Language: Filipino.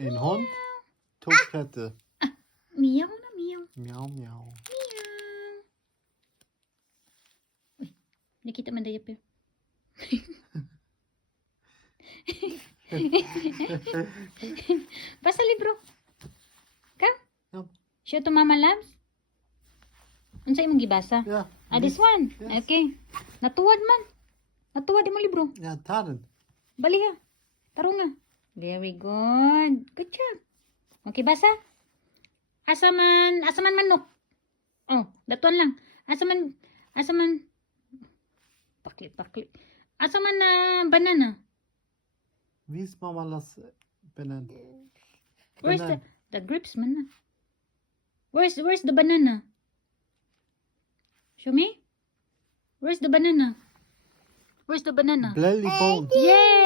En hund. 2 katter. Miau na miau. Miau, miau. Miau. Uy, nakita man diaper. Basta libro. Ka? Yep. Show to Mama Labs. Unsa imong gibasa? Ja. This one. Yes. Okay. Natuwad man. Natuwad imong libro. Ja, taren. Baliha. Tarunga. Very good. Good job. Okay, basa. Asa man manok. Oh, datuan lang. Asa man pakli. Asa man na banana. Vis Mama las banan. Where's Banan. the grapes man na? Where's the banana? Show me. Where's the banana? Where's the banana? Blelly bone. Yay!